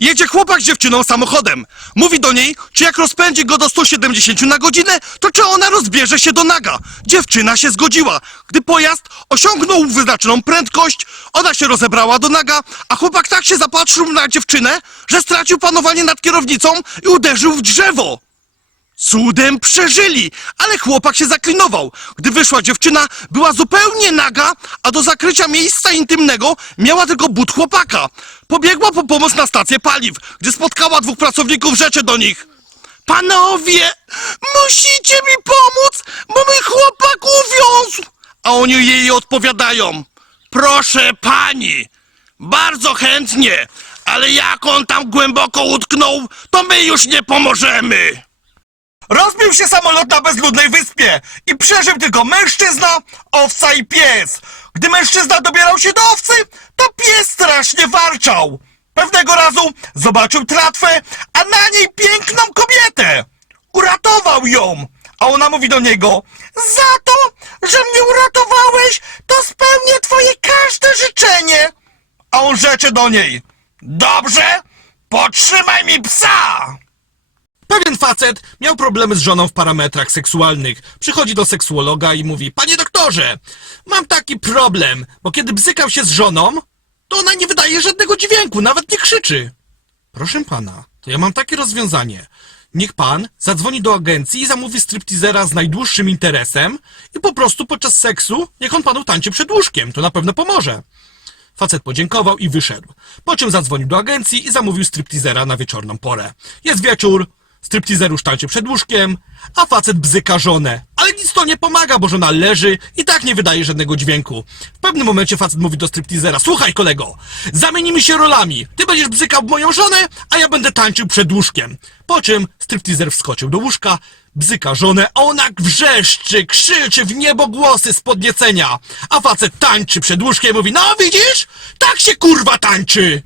Jedzie chłopak z dziewczyną samochodem. Mówi do niej, czy jak rozpędzi go do 170 na godzinę, to czy ona rozbierze się do naga. Dziewczyna się zgodziła. Gdy pojazd osiągnął wyznaczoną prędkość, ona się rozebrała do naga, a chłopak tak się zapatrzył na dziewczynę, że stracił panowanie nad kierownicą i uderzył w drzewo. Cudem przeżyli, ale chłopak się zaklinował. Gdy wyszła dziewczyna, była zupełnie naga, a do zakrycia miejsca intymnego miała tylko but chłopaka. Pobiegła po pomoc na stację paliw, gdzie spotkała dwóch pracowników rzeczy do nich. Panowie, musicie mi pomóc, bo mój chłopak uwiązł. A oni jej odpowiadają. Proszę pani, bardzo chętnie, ale jak on tam głęboko utknął, to my już nie pomożemy. Rozbił się samolot na bezludnej wyspie i przeżył tylko mężczyzna, owca i pies. Gdy mężczyzna dobierał się do owcy, to pies strasznie warczał. Pewnego razu zobaczył tratwę, a na niej piękną kobietę. Uratował ją, a ona mówi do niego: Za to, że mnie uratowałeś, to spełnię twoje każde życzenie. A on rzecze do niej: Dobrze, potrzymaj mi psa. Pewien facet miał problemy z żoną w parametrach seksualnych. Przychodzi do seksuologa i mówi: Panie doktorze, mam taki problem, bo kiedy bzykam się z żoną, to ona nie wydaje żadnego dźwięku, nawet nie krzyczy. Proszę pana, to ja mam takie rozwiązanie. Niech pan zadzwoni do agencji i zamówi stripteasera z najdłuższym interesem i po prostu podczas seksu niech on panu tańczy przed łóżkiem, to na pewno pomoże. Facet podziękował i wyszedł. Po czym zadzwonił do agencji i zamówił stripteasera na wieczorną porę. Jest wieczór, stripteaser już tańczy przed łóżkiem, a facet bzyka żonę. Ale nic to nie pomaga, bo żona leży i tak nie wydaje żadnego dźwięku. W pewnym momencie facet mówi do stripteasera, słuchaj kolego, zamienimy się rolami. Ty będziesz bzykał moją żonę, a ja będę tańczył przed łóżkiem. Po czym stripteaser wskoczył do łóżka, bzyka żonę, a ona wrzeszczy, krzyczy w niebo głosy z podniecenia. A facet tańczy przed łóżkiem i mówi, no widzisz? Tak się kurwa tańczy!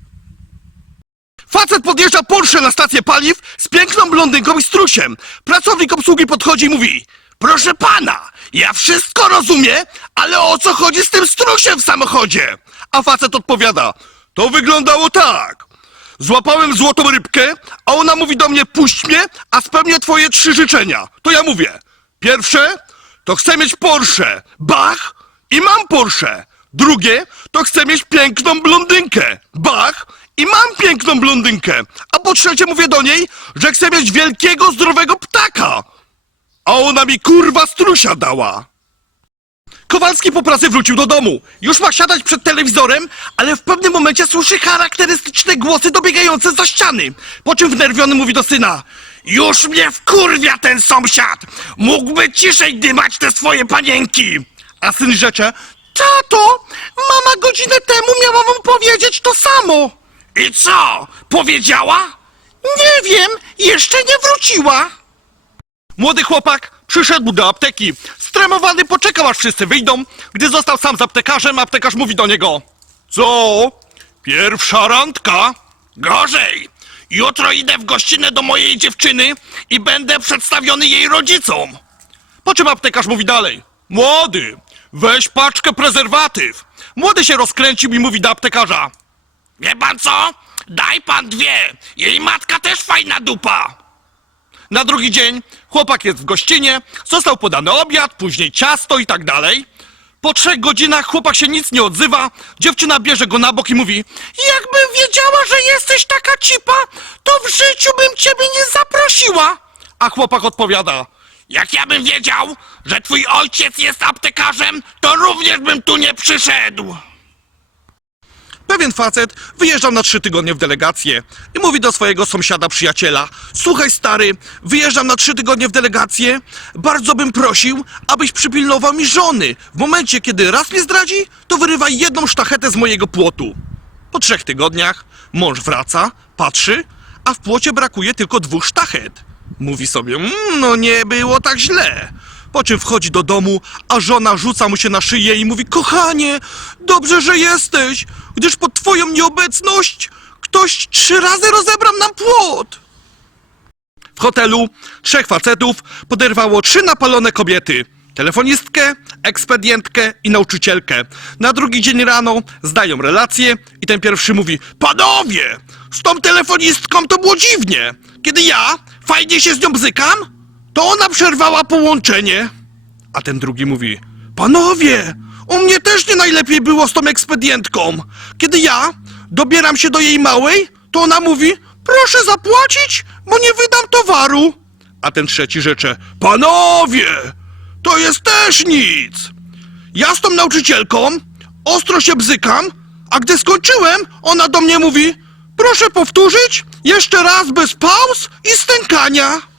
Facet podjeżdża Porsche na stację paliw z piękną blondynką i strusiem. Pracownik obsługi podchodzi i mówi Proszę pana, ja wszystko rozumiem, ale o co chodzi z tym strusiem w samochodzie? A facet odpowiada To wyglądało tak. Złapałem złotą rybkę, a ona mówi do mnie puść mnie, a spełnię twoje trzy życzenia. To ja mówię Pierwsze, to chcę mieć Porsche. Bach! I mam Porsche. Drugie, to chcę mieć piękną blondynkę. Bach! I mam piękną blondynkę. A po trzecie mówię do niej, że chcę mieć wielkiego, zdrowego ptaka. A ona mi kurwa strusia dała. Kowalski po pracy wrócił do domu. Już ma siadać przed telewizorem, ale w pewnym momencie słyszy charakterystyczne głosy dobiegające za ściany. Po czym wnerwiony mówi do syna. Już mnie wkurwia ten sąsiad! Mógłby ciszej dymać te swoje panienki! A syn rzecze. Tato, mama godzinę temu miała wam powiedzieć to samo. I co? Powiedziała? Nie wiem, jeszcze nie wróciła. Młody chłopak przyszedł do apteki. Stremowany poczekał aż wszyscy wyjdą. Gdy został sam z aptekarzem, aptekarz mówi do niego. Co? Pierwsza randka? Gorzej. Jutro idę w gościnę do mojej dziewczyny i będę przedstawiony jej rodzicom. Po czym aptekarz mówi dalej. Młody, weź paczkę prezerwatyw. Młody się rozkręcił i mówi do aptekarza. Wie pan co? Daj pan dwie. Jej matka też fajna dupa. Na drugi dzień chłopak jest w gościnie, został podany obiad, później ciasto i tak dalej. Po trzech godzinach chłopak się nic nie odzywa, dziewczyna bierze go na bok i mówi Jakbym wiedziała, że jesteś taka cipa, to w życiu bym ciebie nie zaprosiła. A chłopak odpowiada Jak ja bym wiedział, że twój ojciec jest aptekarzem, to również bym tu nie przyszedł. Pewien facet wyjeżdżał na trzy tygodnie w delegację i mówi do swojego sąsiada przyjaciela Słuchaj stary, wyjeżdżam na trzy tygodnie w delegację Bardzo bym prosił, abyś przypilnował mi żony. W momencie, kiedy raz mnie zdradzi, to wyrywaj jedną sztachetę z mojego płotu. Po trzech tygodniach mąż wraca, patrzy, a w płocie brakuje tylko dwóch sztachet. Mówi sobie, mmm, no nie było tak źle po czym wchodzi do domu, a żona rzuca mu się na szyję i mówi Kochanie, dobrze, że jesteś, gdyż pod twoją nieobecność ktoś trzy razy rozebrał nam płot. W hotelu trzech facetów poderwało trzy napalone kobiety. telefonistkę, ekspedientkę i nauczycielkę. Na drugi dzień rano zdają relacje i ten pierwszy mówi Panowie, z tą telefonistką to było dziwnie. Kiedy ja fajnie się z nią bzykam, to ona przerwała połączenie. A ten drugi mówi Panowie, u mnie też nie najlepiej było z tą ekspedientką. Kiedy ja dobieram się do jej małej, to ona mówi Proszę zapłacić, bo nie wydam towaru. A ten trzeci rzecze Panowie, to jest też nic. Ja z tą nauczycielką ostro się bzykam, a gdy skończyłem, ona do mnie mówi Proszę powtórzyć, jeszcze raz bez pauz i stękania.